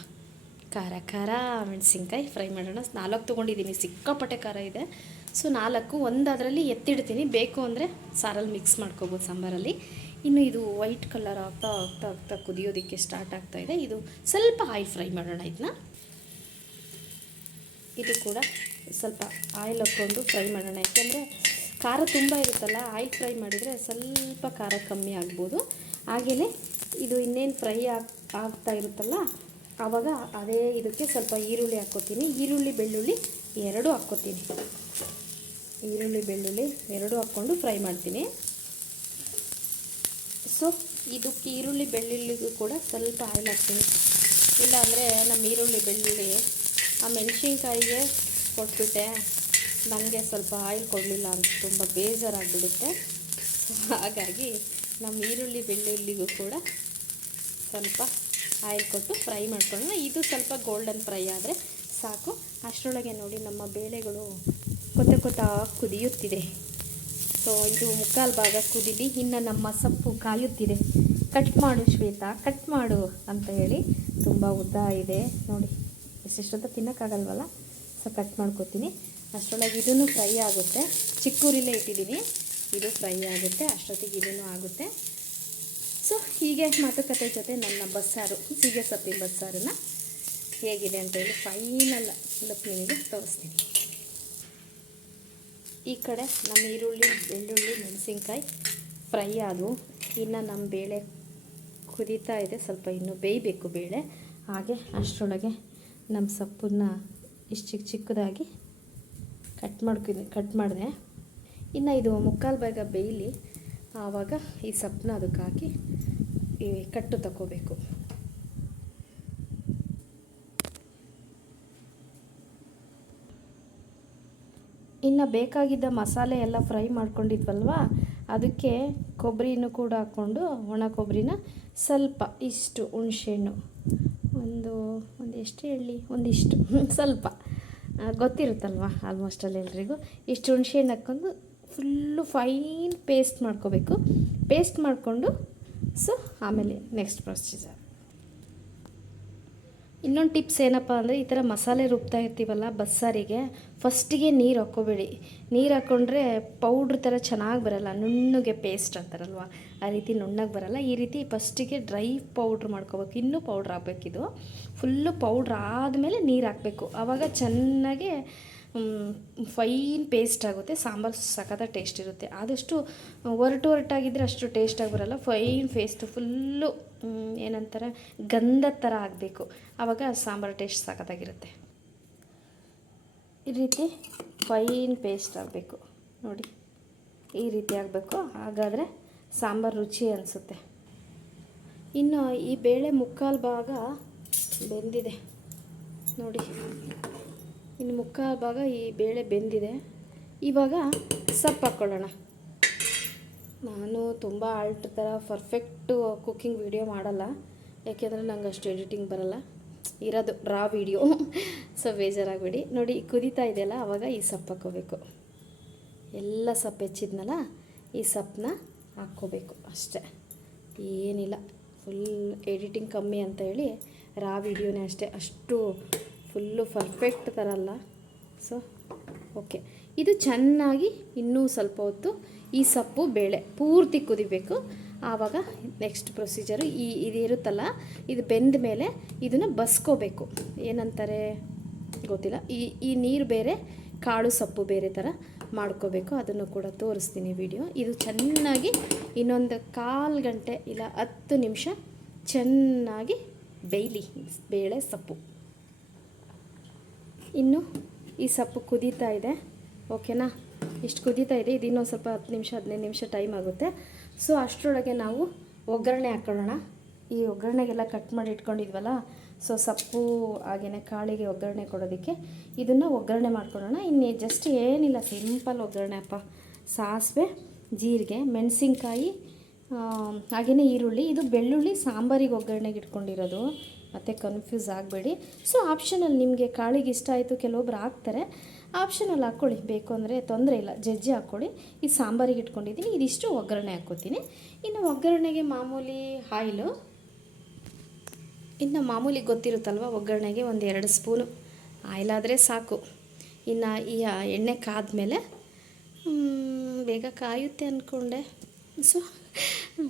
ಖಾರ ಮೆಣಸಿನ್ಕಾಯಿ ಫ್ರೈ ಮಾಡೋಣ. 4 ತೊಗೊಂಡಿದ್ದೀನಿ, ಸಿಕ್ಕಾಪಟ್ಟೆ ಖಾರ ಇದೆ. ಸೊ 4 ಒಂದದರಲ್ಲಿ ಎತ್ತಿಡ್ತೀನಿ. ಬೇಕು ಅಂದರೆ ಸಾರಲ್ಲಿ ಮಿಕ್ಸ್ ಮಾಡ್ಕೋಬೋದು ಸಾಂಬಾರಲ್ಲಿ. ಇನ್ನು ಇದು ವೈಟ್ ಕಲರ್ ಆಗ್ತಾ ಕುದಿಯೋದಕ್ಕೆ ಸ್ಟಾರ್ಟ್ ಆಗ್ತಾಯಿದೆ. ಇದು ಸ್ವಲ್ಪ ಆಯಿಲ್ ಫ್ರೈ ಮಾಡೋಣ. ಇದು ಕೂಡ ಸ್ವಲ್ಪ ಆಯಿಲ್ ಹಾಕ್ಕೊಂಡು ಫ್ರೈ ಮಾಡೋಣ. ಯಾಕೆಂದರೆ ಖಾರ ತುಂಬ ಇರುತ್ತಲ್ಲ, ಆಯಿಲ್ ಫ್ರೈ ಮಾಡಿದರೆ ಸ್ವಲ್ಪ ಖಾರ ಕಮ್ಮಿ ಆಗ್ಬೋದು. ಹಾಗೆಯೇ ಇದು ಇನ್ನೇನು ಫ್ರೈ ಆಗ್ತಾ ಇರುತ್ತಲ್ಲ, ಆವಾಗ ಅದೇ ಇದಕ್ಕೆ ಸ್ವಲ್ಪ ಈರುಳ್ಳಿ ಹಾಕ್ಕೋತೀನಿ. ಈರುಳ್ಳಿ ಬೆಳ್ಳುಳ್ಳಿ ಎರಡೂ ಹಾಕ್ಕೋತೀನಿ. ಎರಡೂ ಹಾಕ್ಕೊಂಡು ಫ್ರೈ ಮಾಡ್ತೀನಿ. ಸೊ ಇದಕ್ಕೆ ಈರುಳ್ಳಿ ಬೆಳ್ಳುಳ್ಳಿಗೂ ಕೂಡ ಸ್ವಲ್ಪ ಆಯಿಲ್ ಹಾಕ್ತೀನಿ. ಇಲ್ಲಾಂದರೆ ನಮ್ಮ ಈರುಳ್ಳಿ ಬೆಳ್ಳುಳ್ಳಿ ಆ ಮೆಣಸಿನ್ಕಾಯಿಗೆ ಕೊಟ್ಬಿಟ್ಟೆ, ನನಗೆ ಸ್ವಲ್ಪ ಆಯಿಲ್ ಕೊಡಲಿಲ್ಲ ಅಂತ ತುಂಬ ಬೇಜಾರಾಗಿಬಿಡುತ್ತೆ. ಹಾಗಾಗಿ ನಮ್ಮ ಈರುಳ್ಳಿ ಬೆಳ್ಳುಳ್ಳಿಗೂ ಕೂಡ ಸ್ವಲ್ಪ ಆಯಿಲ್ ಕೊಟ್ಟು ಫ್ರೈ ಮಾಡ್ಕೊಳ್ಳೋಣ. ಇದು ಸ್ವಲ್ಪ ಗೋಲ್ಡನ್ ಫ್ರೈ ಆದರೆ ಸಾಕು. ಅಷ್ಟರೊಳಗೆ ನೋಡಿ ನಮ್ಮ ಬೇಳೆಗಳು ಕೊತ್ತ ಕುದಿಯುತ್ತಿದೆ. ಸೊ ಇದು ಮುಕ್ಕಾಲು ಭಾಗ ಕುದೀಲಿ. ಇನ್ನು ನಮ್ಮ ಸೊಪ್ಪು ಕಾಯುತ್ತಿದೆ. ಕಟ್ ಮಾಡು ಶ್ವೇತಾ, ಕಟ್ ಮಾಡು ಅಂತ ಹೇಳಿ. ತುಂಬ ಉದ್ದ ಇದೆ ನೋಡಿ, ಎಷ್ಟೆಷ್ಟೊತ್ತ ತಿನ್ನೋಕ್ಕಾಗಲ್ವಲ್ಲ, ಸೊ ಕಟ್ ಮಾಡ್ಕೊತೀನಿ. ಅಷ್ಟರೊಳಗೆ ಇದೂ ಫ್ರೈ ಆಗುತ್ತೆ. ಚಿಕ್ಕೂರಿಲೇ ಇಟ್ಟಿದ್ದೀನಿ, ಇದು ಫ್ರೈ ಆಗುತ್ತೆ, ಅಷ್ಟೊತ್ತಿಗೆ ಇದೂ ಆಗುತ್ತೆ. ಸೊ ಹೀಗೆ ಮಾತುಕತೆ ಜೊತೆ ನನ್ನ ಬಸ್ಸಾರು, ಸೀಗೆ ಸೊಪ್ಪಿನ ಬಸ್ಸಾರನ್ನ ಹೇಗಿದೆ ಅಂತೇಳಿ ಫೈನಲ್ ಲುಕ್ ನಿಮಗೆ ತೋರಿಸ್ತೀನಿ. ಈ ಕಡೆ ನಮ್ಮ ಈರುಳ್ಳಿ, ಬೆಳ್ಳುಳ್ಳಿ, ಮೆಣಸಿನ್ಕಾಯಿ ಫ್ರೈ ಆದವು. ಇನ್ನು ನಮ್ಮ ಬೇಳೆ ಕುದೀತಾ ಇದೆ, ಸ್ವಲ್ಪ ಇನ್ನೂ ಬೇಯಬೇಕು ಬೇಳೆ. ಹಾಗೆ ಅಷ್ಟರೊಳಗೆ ನಮ್ಮ ಸೊಪ್ಪನ್ನು ಇಷ್ಟು ಚಿಕ್ಕ ಚಿಕ್ಕದಾಗಿ ಕಟ್ ಮಾಡಿದೆ. ಇನ್ನು ಇದು ಮುಕ್ಕಾಲು ಭಾಗ ಬೇಯಲಿ, ಆವಾಗ ಈ ಸೊಪ್ಪನ್ನ ಅದಕ್ಕೆ ಹಾಕಿ ಈ ಕಟ್ಟು ತಗೋಬೇಕು. ಇನ್ನು ಬೇಕಾಗಿದ್ದ ಮಸಾಲೆ ಎಲ್ಲ ಫ್ರೈ ಮಾಡ್ಕೊಂಡಿದ್ವಲ್ವ, ಅದಕ್ಕೆ ಕೊಬ್ಬರಿನೂ ಕೂಡ ಹಾಕ್ಕೊಂಡು, ಒಣ ಕೊಬ್ಬರಿನ ಸ್ವಲ್ಪ, ಇಷ್ಟು ಹುಣಸೆಹಣ್ಣು, ಒಂದು ಎಷ್ಟು ಹೇಳಿ, ಒಂದಿಷ್ಟು ಸ್ವಲ್ಪ ಗೊತ್ತಿರುತ್ತಲ್ವ ಆಲ್ಮೋಸ್ಟಲ್ಲಿ ಎಲ್ರಿಗೂ. ಇಷ್ಟು ಹುಣಸೆಹಣ್ಣು ಹಾಕ್ಕೊಂಡು ಫುಲ್ಲು ಫೈನ್ ಪೇಸ್ಟ್ ಮಾಡ್ಕೋಬೇಕು. ಪೇಸ್ಟ್ ಮಾಡಿಕೊಂಡು ಸೊ ಆಮೇಲೆ ನೆಕ್ಸ್ಟ್ ಪ್ರೊಸೀಜರ್. ಇನ್ನೊಂದು ಟಿಪ್ಸ್ ಏನಪ್ಪ ಅಂದರೆ, ಈ ಥರ ಮಸಾಲೆ ರುಬ್ತಾ ಇರ್ತೀವಲ್ಲ ಬಸ್ಸಾರಿಗೆ, ಫಸ್ಟಿಗೆ ನೀರು ಹಾಕ್ಕೋಬೇಡಿ. ನೀರು ಹಾಕ್ಕೊಂಡ್ರೆ ಪೌಡ್ರ್ ಥರ ಚೆನ್ನಾಗಿ ಬರಲ್ಲ, ನುಣ್ಣಗೆ ಪೇಸ್ಟ್ ಅಂತಾರಲ್ವ ಆ ರೀತಿ ನುಣ್ಣಗೆ ಬರಲ್ಲ. ಈ ರೀತಿ ಫಸ್ಟಿಗೆ ಡ್ರೈ ಪೌಡ್ರ್ ಮಾಡ್ಕೋಬೇಕು. ಇನ್ನೂ ಪೌಡ್ರ್ ಹಾಕಬೇಕಿದು. ಫುಲ್ಲು ಪೌಡ್ರ್ ಆದಮೇಲೆ ನೀರು ಹಾಕಬೇಕು. ಆವಾಗ ಚೆನ್ನಾಗಿ ಫೈನ್ ಪೇಸ್ಟ್ ಆಗುತ್ತೆ. ಸಾಂಬಾರು ಸಖತ್ತಾಗಿ ಟೇಸ್ಟ್ ಇರುತ್ತೆ. ಆದಷ್ಟು ಒರಟಾಗಿದ್ದರೆ ಅಷ್ಟು ಟೇಸ್ಟಾಗಿ ಬರೋಲ್ಲ. ಫೈನ್ ಪೇಸ್ಟು ಫುಲ್ಲು ಏನಂತಾರೆ ಗಂಧದ ಥರ ಆಗಬೇಕು. ಆವಾಗ ಸಾಂಬಾರು ಟೇಸ್ಟ್ ಸಖತ್ತಾಗಿರುತ್ತೆ. ಈ ರೀತಿ ಫೈನ್ ಪೇಸ್ಟ್ ಆಗಬೇಕು ನೋಡಿ, ಈ ರೀತಿ ಆಗಬೇಕು. ಹಾಗಾದರೆ ಸಾಂಬಾರು ರುಚಿ ಅನಿಸುತ್ತೆ. ಇನ್ನು ಈ ಬೇಳೆ ಮುಕ್ಕಾಲು ಭಾಗ ಬೆಂದಿದೆ ನೋಡಿ, ಇನ್ನು ಮುಕ್ಕಾಲು ಭಾಗ ಈ ಬೇಳೆ ಬೆಂದಿದೆ. ಇವಾಗ ಸೊಪ್ಪು ಹಾಕ್ಕೊಳ್ಳೋಣ. ನಾನು ತುಂಬ ಆಲ್ಟ್ ಥರ ಪರ್ಫೆಕ್ಟು ಕುಕ್ಕಿಂಗ್ ವಿಡಿಯೋ ಮಾಡಲ್ಲ, ಯಾಕೆಂದರೆ ನಂಗೆ ಅಷ್ಟು ಎಡಿಟಿಂಗ್ ಬರಲ್ಲ, ಇರೋದು ರಾ ವಿಡಿಯೋ. ಸೊ ಬೇಜಾರಾಗಬೇಡಿ ನೋಡಿ. ಕುದೀತಾ ಇದೆಯಲ್ಲ, ಆವಾಗ ಈ ಸೊಪ್ಪು ಹಾಕ್ಕೋಬೇಕು. ಎಲ್ಲ ಸೊಪ್ಪು ಹೆಚ್ಚಿದ್ನಲ್ಲ, ಈ ಸೊಪ್ಪನ್ನ ಹಾಕ್ಕೋಬೇಕು ಅಷ್ಟೇ, ಏನಿಲ್ಲ. ಫುಲ್ ಎಡಿಟಿಂಗ್ ಕಮ್ಮಿ ಅಂತ ಹೇಳಿ ರಾ ವಿಡಿಯೋನೇ ಅಷ್ಟೇ, ಅಷ್ಟು ಫುಲ್ಲು ಪರ್ಫೆಕ್ಟ್ ಥರ ಅಲ್ಲ. ಸೊ ಓಕೆ, ಇದು ಚೆನ್ನಾಗಿ ಇನ್ನೂ ಸ್ವಲ್ಪ ಹೊತ್ತು ಈ ಸೊಪ್ಪು ಬೇಳೆ ಪೂರ್ತಿ ಕುದಿಬೇಕು. ಆವಾಗ ನೆಕ್ಸ್ಟ್ ಪ್ರೊಸೀಜರು ಇದು ಇರುತ್ತಲ್ಲ, ಇದು ಬೆಂದ ಮೇಲೆ ಇದನ್ನು ಬಸ್ಕೋಬೇಕು. ಏನಂತಾರೆ ಗೊತ್ತಿಲ್ಲ, ಈ ನೀರು ಬೇರೆ, ಕಾಳು ಸೊಪ್ಪು ಬೇರೆ ಥರ ಮಾಡ್ಕೋಬೇಕು. ಅದನ್ನು ಕೂಡ ತೋರಿಸ್ತೀನಿ ವಿಡಿಯೋ. ಇದು ಚೆನ್ನಾಗಿ ಇನ್ನೊಂದು 1/4 ಗಂಟೆ ಇಲ್ಲ 10 ನಿಮಿಷ ಚೆನ್ನಾಗಿ ಬೇಯಲಿ ಬೇಳೆ ಸೊಪ್ಪು. ಇನ್ನು ಈ ಸೊಪ್ಪು ಕುದೀತಾ ಇದೆ, ಓಕೆನಾ? ಇಷ್ಟು ಕುದೀತಾ ಇದೆ. ಇದು ಇನ್ನೊಂದು ಸ್ವಲ್ಪ 10 ನಿಮಿಷ 15 ನಿಮಿಷ ಟೈಮ್ ಆಗುತ್ತೆ. ಸೊ ಅಷ್ಟರೊಳಗೆ ನಾವು ಒಗ್ಗರಣೆ ಹಾಕ್ಕೊಳ್ಳೋಣ. ಈ ಒಗ್ಗರಣೆಗೆಲ್ಲ ಕಟ್ ಮಾಡಿ ಇಟ್ಕೊಂಡಿದ್ವಲ್ಲ, ಸೊ ಸೊಪ್ಪು ಹಾಗೆಯೇ ಕಾಳಿಗೆ ಒಗ್ಗರಣೆ ಕೊಡೋದಕ್ಕೆ ಇದನ್ನು ಒಗ್ಗರಣೆ ಮಾಡ್ಕೊಳ್ಳೋಣ. ಇನ್ನು ಜಸ್ಟ್ ಏನಿಲ್ಲ, ಸಿಂಪಲ್ ಒಗ್ಗರಣೆ ಅಪ್ಪ. ಸಾಸಿವೆ, ಜೀರಿಗೆ, ಮೆಣಸಿನ್ಕಾಯಿ, ಹಾಗೆಯೇ ಈರುಳ್ಳಿ. ಇದು ಬೆಳ್ಳುಳ್ಳಿ ಸಾಂಬಾರಿಗೆ ಒಗ್ಗರಣೆಗೆ ಇಟ್ಕೊಂಡಿರೋದು, ಮತ್ತು ಕನ್ಫ್ಯೂಸ್ ಆಗಬೇಡಿ. ಸೊ ಆಪ್ಷನಲ್, ನಿಮಗೆ ಕಾಳಿಗೆ ಇಷ್ಟ ಆಯಿತು, ಕೆಲವೊಬ್ರು ಹಾಕ್ತಾರೆ, ಆಪ್ಷನಲ್ ಹಾಕ್ಕೊಳ್ಳಿ. ಬೇಕು ಅಂದರೆ ತೊಂದರೆ ಇಲ್ಲ, ಜಜ್ಜಿ ಹಾಕ್ಕೊಳ್ಳಿ. ಈ ಸಾಂಬಾರಿಗೆ ಇಟ್ಕೊಂಡಿದ್ದೀನಿ, ಇದಿಷ್ಟು ಒಗ್ಗರಣೆ ಹಾಕ್ಕೋತೀನಿ. ಇನ್ನು ಒಗ್ಗರಣೆಗೆ ಮಾಮೂಲಿ ಆಯಿಲು, ಇನ್ನು ಮಾಮೂಲಿ ಗೊತ್ತಿರುತ್ತಲ್ವ ಒಗ್ಗರಣೆಗೆ 1-2 ಸ್ಪೂನು ಆಯಿಲಾದರೆ ಸಾಕು. ಇನ್ನು ಈ ಎಣ್ಣೆ ಕಾದ್ಮೇಲೆ ಬೇಗ ಕಾಯುತ್ತೆ ಅಂದ್ಕೊಂಡೆ. ಸೊ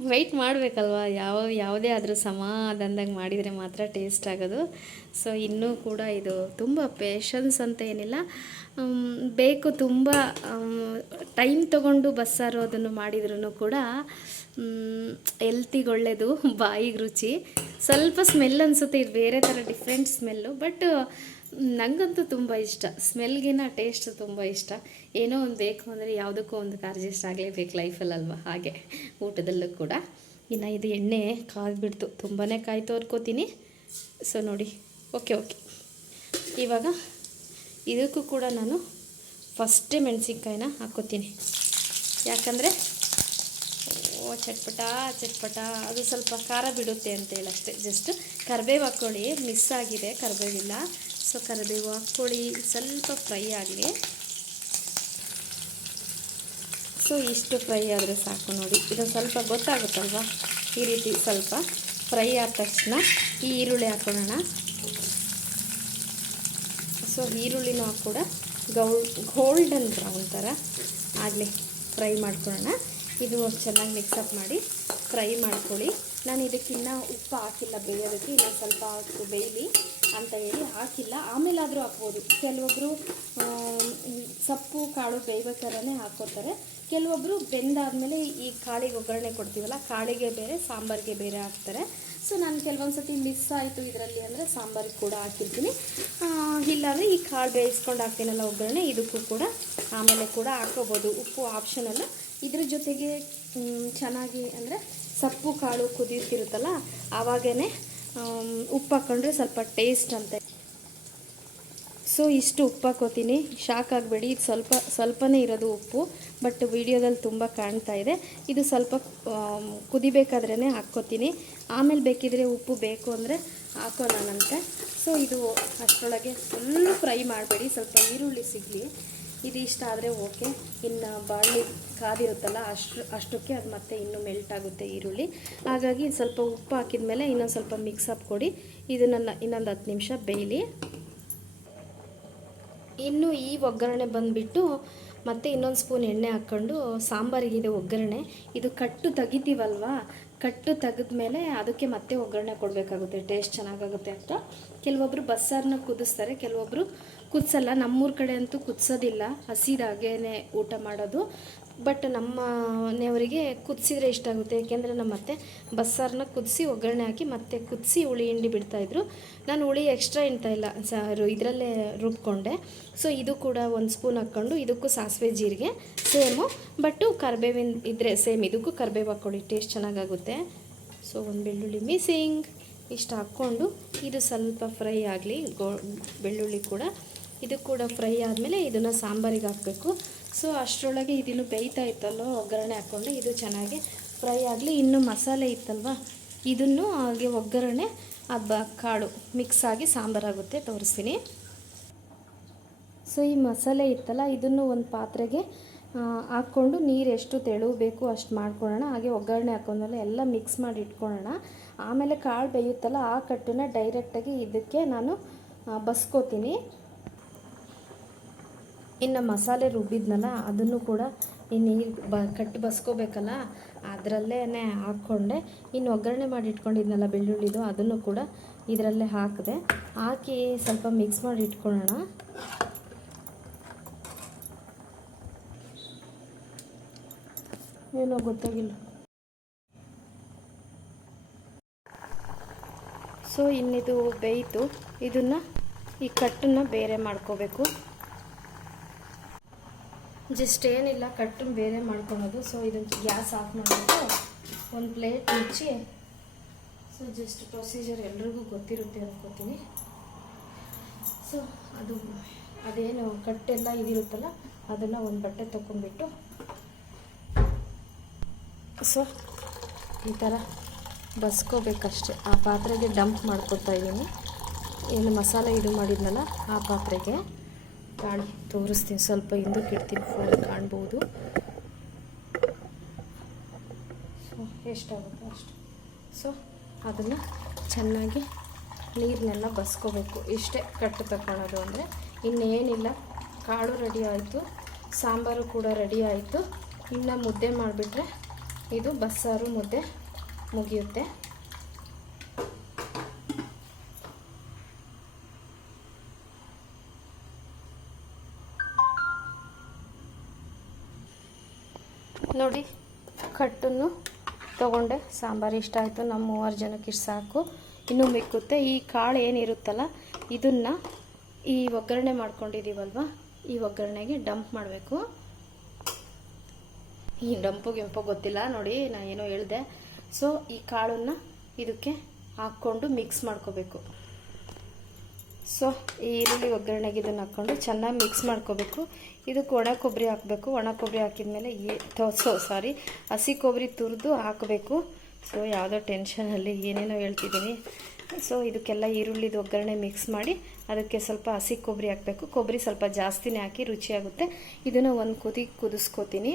ವೆಯ್ಟ್ ಮಾಡಬೇಕಲ್ವ, ಯಾವುದೇ ಆದರೂ ಸಮಾಧಾನದಾಗ ಮಾಡಿದರೆ ಮಾತ್ರ ಟೇಸ್ಟ್ ಆಗೋದು. ಸೊ ಇನ್ನೂ ಕೂಡ ಇದು ತುಂಬ ಪೇಷನ್ಸ್ ಅಂತ ಏನಿಲ್ಲ, ಬೇಕು. ತುಂಬ ಟೈಮ್ ತೊಗೊಂಡು ಬಸ್ಸಾರು ಅದನ್ನು ಮಾಡಿದ್ರೂ ಕೂಡ ಹೆಲ್ತಿಗೆ ಒಳ್ಳೆಯದು, ಬಾಯಿಗೆ ರುಚಿ. ಸ್ವಲ್ಪ ಸ್ಮೆಲ್ ಅನಿಸುತ್ತೆ, ಇದು ಬೇರೆ ಥರ ಡಿಫ್ರೆಂಟ್ ಸ್ಮೆಲ್ಲು, ಬಟ್ ನನಗಂತೂ ತುಂಬ ಇಷ್ಟ. ಸ್ಮೆಲ್ಗಿನ ಟೇಸ್ಟ್ ತುಂಬ ಇಷ್ಟ. ಏನೋ ಒಂದು ಬೇಕು ಅಂದರೆ ಯಾವುದಕ್ಕೂ ಒಂದು ಅಡ್ಜಸ್ಟ್ ಆಗಲೇಬೇಕು ಲೈಫಲ್ಲಲ್ವ, ಹಾಗೆ ಊಟದಲ್ಲೂ ಕೂಡ. ಇನ್ನು ಇದು ಎಣ್ಣೆ ಕಾದ್ಬಿಡ್ತು, ತುಂಬಾ ಕಾಯಿ ತೋರ್ಕೋತೀನಿ. ಸೊ ನೋಡಿ, ಓಕೆ. ಇವಾಗ ಇದಕ್ಕೂ ಕೂಡ ನಾನು ಫಸ್ಟೇ ಮೆಣಸಿನ್ಕಾಯಿನ ಹಾಕ್ಕೋತೀನಿ, ಯಾಕಂದರೆ ಚಟ್ಪಟ ಅದು ಸ್ವಲ್ಪ ಖಾರ ಬಿಡುತ್ತೆ ಅಂತೇಳಿ ಅಷ್ಟೇ. ಜಸ್ಟ್ ಕರಿಬೇವು ಹಾಕ್ಕೊಳ್ಳಿ, ಮಿಸ್ ಆಗಿದೆ, ಕರಿಬೇವಿಲ್ಲ. ಸೊ ಕರಿಬೇವು ಹಾಕ್ಕೊಳ್ಳಿ, ಸ್ವಲ್ಪ ಫ್ರೈ ಆಗಲಿ. ಸೊ ಸೊ ಇಷ್ಟು ಫ್ರೈ ಆದರೆ ಸಾಕು ನೋಡಿ. ಇದು ಸ್ವಲ್ಪ ಗೊತ್ತಾಗುತ್ತಲ್ವ, ಈ ರೀತಿ ಸ್ವಲ್ಪ ಫ್ರೈ ಆದ ತಕ್ಷಣ ಈ ಈರುಳ್ಳಿ ಹಾಕೊಳ್ಳೋಣ. ಸೊ ಈರುಳ್ಳಿನೂ ಕೂಡ ಗೋಲ್ಡನ್ ಬ್ರೌನ್ ಥರ ಆಗಲಿ ಫ್ರೈ ಮಾಡ್ಕೊಳ್ಳೋಣ. ಇದು ಚೆನ್ನಾಗಿ ಮಿಕ್ಸಪ್ ಮಾಡಿ ಫ್ರೈ ಮಾಡ್ಕೊಳ್ಳಿ. ನಾನು ಇದಕ್ಕಿನ್ನ ಉಪ್ಪು ಹಾಕಿಲ್ಲ ಬೇಯೋದಕ್ಕೆ, ಇನ್ನೂ ಸ್ವಲ್ಪ ಹೊತ್ತು ಬೇಯಲಿ ಅಂತ ಹೇಳಿ ಹಾಕಿಲ್ಲ. ಆಮೇಲಾದರೂ ಹಾಕ್ಬೋದು. ಕೆಲವೊಬ್ಬರು ಸೊಪ್ಪು ಕಾಳು ಬೇಯ್ಬೇಕಾದ್ರೆ ಹಾಕ್ಕೋತಾರೆ, ಕೆಲವೊಬ್ಬರು ಬೆಂದಾದಮೇಲೆ ಈ ಕಾಳಿಗೆ ಒಗ್ಗರಣೆ ಕೊಡ್ತೀವಲ್ಲ, ಕಾಳಿಗೆ ಬೇರೆ ಸಾಂಬಾರಿಗೆ ಬೇರೆ ಹಾಕ್ತಾರೆ. ಸೊ ನಾನು ಕೆಲವೊಂದು ಸತಿ ಮಿಸ್ ಆಯಿತು ಇದರಲ್ಲಿ ಅಂದರೆ ಸಾಂಬಾರಿಗೆ ಕೂಡ ಹಾಕಿರ್ತೀನಿ. ಇಲ್ಲಾಂದರೆ ಈ ಕಾಳು ಬೇಯಿಸ್ಕೊಂಡು ಹಾಕ್ತೀನಲ್ಲ ಒಗ್ಗರಣೆ, ಇದಕ್ಕೂ ಕೂಡ ಆಮೇಲೆ ಕೂಡ ಹಾಕ್ಕೋಬೋದು. ಉಪ್ಪು ಆಪ್ಷನಲ್ಲ. ಇದ್ರ ಜೊತೆಗೆ ಚೆನ್ನಾಗಿ ಅಂದರೆ ಸೊಪ್ಪು ಕಾಳು ಕುದಿಯುತ್ತಿರುತ್ತಲ್ಲ ಆವಾಗೇ ಉಪ್ಪು ಹಾಕ್ಕೊಂಡ್ರೆ ಸ್ವಲ್ಪ ಟೇಸ್ಟ್ ಅಂತೆ. ಸೊ ಇಷ್ಟು ಉಪ್ಪು ಹಾಕೋತೀನಿ. ಶಾಕ್ ಆಗಬೇಡಿ, ಇದು ಸ್ವಲ್ಪನೇ ಇರೋದು ಉಪ್ಪು, ಬಟ್ ವಿಡಿಯೋದಲ್ಲಿ ತುಂಬ ಕಾಣ್ತಾ ಇದೆ. ಇದು ಸ್ವಲ್ಪ ಕುದಿಬೇಕಾದ್ರೇ ಹಾಕ್ಕೋತೀನಿ. ಆಮೇಲೆ ಬೇಕಿದ್ರೆ ಉಪ್ಪು ಬೇಕು ಅಂದರೆ ಹಾಕೋಣಂತೆ. ಸೊ ಇದು ಅಷ್ಟರೊಳಗೆ ಫುಲ್ಲು ಫ್ರೈ ಮಾಡಬೇಡಿ, ಸ್ವಲ್ಪ ಈರುಳ್ಳಿ ಸಿಗಲಿ. ಇದು ಇಷ್ಟ ಆದರೆ ಓಕೆ. ಇನ್ನು ಬಾಣಲಿ ಕಾದಿರುತ್ತಲ್ಲ ಅಷ್ಟಕ್ಕೆ ಅದು ಮತ್ತೆ ಇನ್ನೂ ಮೆಲ್ಟ್ ಆಗುತ್ತೆ ಈರುಳ್ಳಿ. ಹಾಗಾಗಿ ಸ್ವಲ್ಪ ಉಪ್ಪು ಹಾಕಿದ ಮೇಲೆ ಇನ್ನೊಂದು ಸ್ವಲ್ಪ ಮಿಕ್ಸಪ್ ಕೊಡಿ. ಇದನ್ನು ಇನ್ನೊಂದು 10 ನಿಮಿಷ ಬೇಯಲಿ. ಇನ್ನು ಈ ಒಗ್ಗರಣೆ ಬಂದುಬಿಟ್ಟು ಮತ್ತೆ ಇನ್ನೊಂದು ಸ್ಪೂನ್ ಎಣ್ಣೆ ಹಾಕ್ಕೊಂಡು ಸಾಂಬಾರಿಗಿದೆ ಒಗ್ಗರಣೆ. ಇದು ಕಟ್ಟು ತೆಗಿತೀವಲ್ವ, ಕಟ್ಟು ತೆಗೆದ್ಮೇಲೆ ಅದಕ್ಕೆ ಮತ್ತೆ ಒಗ್ಗರಣೆ ಕೊಡಬೇಕಾಗುತ್ತೆ, ಟೇಸ್ಟ್ ಚೆನ್ನಾಗಾಗುತ್ತೆ ಅಂತ. ಕೆಲವೊಬ್ಬರು ಬಸ್ಸಾರನ್ನ ಕುದಿಸ್ತಾರೆ, ಕೆಲವೊಬ್ಬರು ಕುದಿಸಲ್ಲ. ನಮ್ಮೂರ ಕಡೆ ಅಂತೂ ಕುದಿಸೋದಿಲ್ಲ, ಹಸಿದಾಗೇ ಊಟ ಮಾಡೋದು. ಬಟ್ ನಮ್ಮ ಮನೆಯವರಿಗೆ ಕುದಿಸಿದ್ರೆ ಇಷ್ಟ ಆಗುತ್ತೆ. ಯಾಕೆಂದರೆ ನಮ್ಮ ಅತ್ತೆ ಬಸ್ಸಾರನ್ನ ಕುದಿಸಿ ಒಗ್ಗರಣೆ ಹಾಕಿ ಮತ್ತೆ ಕುದಿಸಿ ಹುಳಿ ಹಿಂಡಿ ಬಿಡ್ತಾಯಿದ್ರು. ನಾನು ಹುಳಿ ಎಕ್ಸ್ಟ್ರಾ ಹಿಂಡ್ತಾಯಿಲ್ಲ, ಇದರಲ್ಲೇ ರುಬ್ಕೊಂಡೆ. ಸೊ ಇದು ಕೂಡ 1 ಸ್ಪೂನ್ ಹಾಕ್ಕೊಂಡು ಇದಕ್ಕೂ ಸಾಸಿವೆ ಜೀರಿಗೆ ಸೇಮು, ಬಟ್ಟು ಕರಿಬೇವಿನ ಇದ್ದರೆ ಸೇಮ್ ಇದಕ್ಕೂ ಕರಿಬೇವು ಹಾಕ್ಕೊಳ್ಳಿ, ಟೇಸ್ಟ್ ಚೆನ್ನಾಗಾಗುತ್ತೆ. ಸೊ 1 ಬೆಳ್ಳುಳ್ಳಿ ಮಿಕ್ಸಿಂಗ್ ಇಷ್ಟು ಹಾಕ್ಕೊಂಡು ಇದು ಸ್ವಲ್ಪ ಫ್ರೈ ಆಗಲಿ. ಬೆಳ್ಳುಳ್ಳಿ ಕೂಡ ಇದು ಕೂಡ ಫ್ರೈ ಆದಮೇಲೆ ಇದನ್ನು ಸಾಂಬಾರಿಗೆ ಹಾಕಬೇಕು. ಸೊ ಅಷ್ಟರೊಳಗೆ ಇದನ್ನು ಬೇಯ್ತಾ ಇತ್ತಲ್ಲೋ ಒಗ್ಗರಣೆ ಹಾಕ್ಕೊಂಡು ಇದು ಚೆನ್ನಾಗಿ ಫ್ರೈ ಆಗಲಿ. ಇನ್ನು ಮಸಾಲೆ ಇತ್ತಲ್ವ, ಇದನ್ನು ಹಾಗೆ ಒಗ್ಗರಣೆ ಕಾಳು ಮಿಕ್ಸ್ ಆಗಿ ಸಾಂಬಾರಾಗುತ್ತೆ, ತೋರಿಸ್ತೀನಿ. ಸೊ ಈ ಮಸಾಲೆ ಇತ್ತಲ್ಲ, ಇದನ್ನು ಒಂದು ಪಾತ್ರೆಗೆ ಹಾಕ್ಕೊಂಡು ನೀರು ಎಷ್ಟು ತೆಳು ಬೇಕು ಅಷ್ಟು ಮಾಡ್ಕೊಳ್ಳೋಣ. ಹಾಗೆ ಒಗ್ಗರಣೆ ಹಾಕೊಂಡ್ಮೇಲೆ ಎಲ್ಲ ಮಿಕ್ಸ್ ಮಾಡಿ ಇಟ್ಕೊಳ್ಳೋಣ. ಆಮೇಲೆ ಕಾಳು ಬೇಯುತ್ತಲ್ಲ, ಆ ಕಟ್ಟನ್ನು ಡೈರೆಕ್ಟಾಗಿ ಇದಕ್ಕೆ ನಾನು ಬಸ್ಕೋತೀನಿ. ಇನ್ನು ಮಸಾಲೆ ರುಬ್ಬಿದ್ನಲ್ಲ ಅದನ್ನು ಕೂಡ ಈ ನೀರು ಕಟ್ಟು ಬಸ್ಕೋಬೇಕಲ್ಲ ಅದರಲ್ಲೇ ಹಾಕ್ಕೊಂಡೆ. ಇನ್ನು ಒಗ್ಗರಣೆ ಮಾಡಿ ಇಟ್ಕೊಂಡಿದ್ನಲ್ಲ ಬೆಳ್ಳುಳ್ಳಿದು, ಅದನ್ನು ಕೂಡ ಇದರಲ್ಲೇ ಹಾಕಿದೆ. ಹಾಕಿ ಸ್ವಲ್ಪ ಮಿಕ್ಸ್ ಮಾಡಿ ಇಟ್ಕೊಳ್ಳೋಣ. ಏನೋ ಗೊತ್ತಾಗಿಲ್ಲ. ಸೊ ಇನ್ನಿದು ಬೇಯಿತು. ಇದನ್ನು ಈ ಕಟ್ಟನ್ನು ಬೇರೆ ಮಾಡ್ಕೋಬೇಕು. ಜಸ್ಟ್ ಏನಿಲ್ಲ, ಕಟ್ಟನ್ನು ಬೇರೆ ಮಾಡ್ಕೊಳೋದು. ಸೊ ಇದನ್ನು ಗ್ಯಾಸ್ ಆಫ್ ಮಾಡಿಬಿಟ್ಟು ಒಂದು ಪ್ಲೇಟ್ ಮುಚ್ಚಿ, ಸೊ ಜಸ್ಟ್ ಪ್ರೊಸೀಜರ್ ಎಲ್ರಿಗೂ ಗೊತ್ತಿರುತ್ತೆ ಅನ್ಕೋತೀನಿ. ಸೊ ಅದೇನು ಕಟ್ಟೆಲ್ಲ ಇದಿರುತ್ತಲ್ಲ ಅದನ್ನು ಒಂದು ಬಟ್ಟೆ ತೊಗೊಂಡ್ಬಿಟ್ಟು ಸೊ ಈ ಥರ ಬಸ್ಕೋಬೇಕಷ್ಟೆ. ಆ ಪಾತ್ರೆಗೆ ಡಂಪ್ ಮಾಡ್ಕೊತಾ ಇದ್ದೀನಿ. ಏನು ಮಸಾಲೆ ಇದು ಮಾಡಿದ್ನಲ್ಲ ಆ ಪಾತ್ರೆಗೆ ಕಾಳು ತೋರಿಸ್ತೀನಿ. ಸ್ವಲ್ಪ ಹಿಂದಕ್ಕೆ ಇಡ್ತೀನಿ, ಫೋನ್ ಕಾಣ್ಬೋದು. ಸೊ ಎಷ್ಟಾಗುತ್ತೋ ಅಷ್ಟು. ಸೊ ಅದನ್ನು ಚೆನ್ನಾಗಿ ನೀರನ್ನೆಲ್ಲ ಬಸ್ಕೋಬೇಕು. ಇಷ್ಟೇ ಕಟ್ಟು ತಗೊಳ್ಳೋದು ಅಂದರೆ. ಇನ್ನೇನಿಲ್ಲ, ಕಾಳು ರೆಡಿ ಆಯಿತು, ಸಾಂಬಾರು ಕೂಡ ರೆಡಿ ಆಯಿತು. ಇನ್ನು ಮುದ್ದೆ ಮಾಡಿಬಿಟ್ರೆ ಇದು ಬಸ್ಸಾರು ಮುದ್ದೆ ಮುಗಿಯುತ್ತೆ. ನೋಡಿ, ಕಟ್ಟನ್ನು ತೊಗೊಂಡೆ. ಸಾಂಬಾರು ಇಷ್ಟ ಆಯಿತು, ನಮ್ಮ 3 ಜನಕ್ಕೆ ಇಷ್ಟು ಸಾಕು. ಇನ್ನೂ ಮಿಕ್ಕುತ್ತೆ. ಈ ಕಾಳು ಏನಿರುತ್ತಲ್ಲ ಇದನ್ನು ಈ ಒಗ್ಗರಣೆ ಮಾಡ್ಕೊಂಡಿದ್ದೀವಲ್ವ, ಈ ಒಗ್ಗರಣೆಗೆ ಡಂಪ್ ಮಾಡಬೇಕು. ಈ ಗಿಂಪು ಗೊತ್ತಿಲ್ಲ ನೋಡಿ, ನಾನು ಏನೋ ಹೇಳಿದೆ. ಸೊ ಈ ಕಾಳನ್ನು ಇದಕ್ಕೆ ಹಾಕ್ಕೊಂಡು ಮಿಕ್ಸ್ ಮಾಡ್ಕೋಬೇಕು. ಸೊ ಈ ಈರುಳ್ಳಿ ಒಗ್ಗರಣೆಗೆ ಇದನ್ನು ಹಾಕ್ಕೊಂಡು ಚೆನ್ನಾಗಿ ಮಿಕ್ಸ್ ಮಾಡ್ಕೋಬೇಕು. ಇದಕ್ಕೆ ಒಣ ಕೊಬ್ಬರಿ ಹಾಕಬೇಕು. ಒಣ ಕೊಬ್ಬರಿ ಹಾಕಿದ್ಮೇಲೆ ಹಸಿ ಕೊಬ್ಬರಿ ತುರಿದು ಹಾಕಬೇಕು. ಸೊ ಯಾವುದೋ ಟೆನ್ಷನಲ್ಲಿ ಏನೇನೋ ಹೇಳ್ತಿದ್ದೀನಿ. ಸೊ ಇದಕ್ಕೆಲ್ಲ ಈರುಳ್ಳಿದು ಒಗ್ಗರಣೆ ಮಿಕ್ಸ್ ಮಾಡಿ ಅದಕ್ಕೆ ಸ್ವಲ್ಪ ಹಸಿ ಕೊಬ್ಬರಿ ಹಾಕಬೇಕು. ಕೊಬ್ಬರಿ ಸ್ವಲ್ಪ ಜಾಸ್ತಿನೇ ಹಾಕಿ ರುಚಿಯಾಗುತ್ತೆ. ಇದನ್ನು ಒಂದು ಕುದಿಸ್ಕೋತೀನಿ.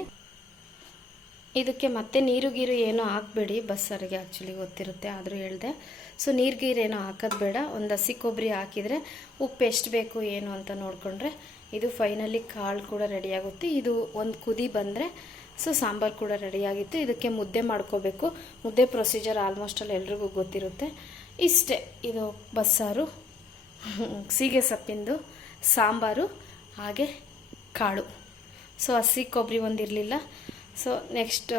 ಇದಕ್ಕೆ ಮತ್ತೆ ನೀರು ಗೀರು ಏನೋ ಹಾಕಬೇಡಿ, ಬಸ್ಸಾರಿಗೆ ಆ್ಯಕ್ಚುಲಿ ಗೊತ್ತಿರುತ್ತೆ ಆದರೂ ಹೇಳಿದೆ. ಸೊ ನೀರು ಗೀರು ಏನೋ ಹಾಕೋದು ಬೇಡ, ಒಂದು ಹಸಿ ಕೊಬ್ಬರಿ ಹಾಕಿದರೆ ಉಪ್ಪು ಎಷ್ಟು ಬೇಕು ಏನು ಅಂತ ನೋಡಿಕೊಂಡ್ರೆ ಇದು ಫೈನಲಿ ಕಾಳು ಕೂಡ ರೆಡಿಯಾಗುತ್ತೆ. ಇದು ಒಂದು ಕುದಿ ಬಂದರೆ ಸೊ ಸಾಂಬಾರು ಕೂಡ ರೆಡಿಯಾಗಿತ್ತು. ಇದಕ್ಕೆ ಮುದ್ದೆ ಮಾಡ್ಕೋಬೇಕು. ಮುದ್ದೆ ಪ್ರೊಸೀಜರ್ ಆಲ್ಮೋಸ್ಟ್ ಅಲ್ಲಿ ಎಲ್ರಿಗೂ ಗೊತ್ತಿರುತ್ತೆ. ಇಷ್ಟೇ, ಇದು ಬಸ್ಸಾರು, ಸೀಗೆ ಸೊಪ್ಪಿಂದು ಸಾಂಬಾರು, ಹಾಗೆ ಕಾಳು. ಸೊ ಹಸಿ ಕೊಬ್ಬರಿ ಒಂದಿರಲಿಲ್ಲ. ಸೊ ನೆಕ್ಸ್ಟ್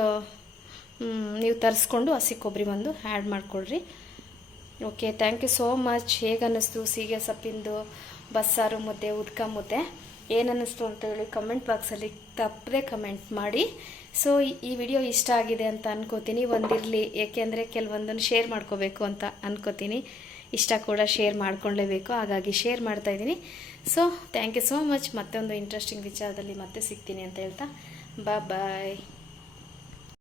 ನೀವು ತರಿಸ್ಕೊಂಡು ಹಸಿ ಕೊಬ್ಬರಿ ಒಂದು ಆ್ಯಡ್ ಮಾಡಿಕೊಳ್ರಿ. Okay, thank you so much. ಹೇಗೆ ಅನ್ನಿಸ್ತು ಸೀಗೆ ಸೊಪ್ಪಿಂದು ಬಸ್ಸಾರು ಮುದ್ದೆ, ಉದ್ಕ ಮುದ್ದೆ ಏನನ್ನಿಸ್ತು ಅಂತೇಳಿ ಕಮೆಂಟ್ ಬಾಕ್ಸಲ್ಲಿ ತಪ್ಪದೆ ಕಮೆಂಟ್ ಮಾಡಿ. ಸೊ ಈ ವಿಡಿಯೋ ಇಷ್ಟ ಆಗಿದೆ ಅಂತ ಅನ್ಕೋತೀನಿ. ಒಂದಿರಲಿ, ಏಕೆಂದರೆ ಕೆಲವೊಂದನ್ನು ಶೇರ್ ಮಾಡ್ಕೋಬೇಕು ಅಂತ ಅನ್ಕೋತೀನಿ. ಇಷ್ಟ ಕೂಡ ಶೇರ್ ಮಾಡ್ಕೊಳ್ಳೇಬೇಕು, ಹಾಗಾಗಿ ಶೇರ್ ಮಾಡ್ತಾಯಿದ್ದೀನಿ. So thank you so much. ಮತ್ತೊಂದು ಇಂಟ್ರೆಸ್ಟಿಂಗ್ ವಿಚಾರದಲ್ಲಿ ಮತ್ತೆ ಸಿಗ್ತೀನಿ ಅಂತ ಹೇಳ್ತಾ ಬಾಯ್.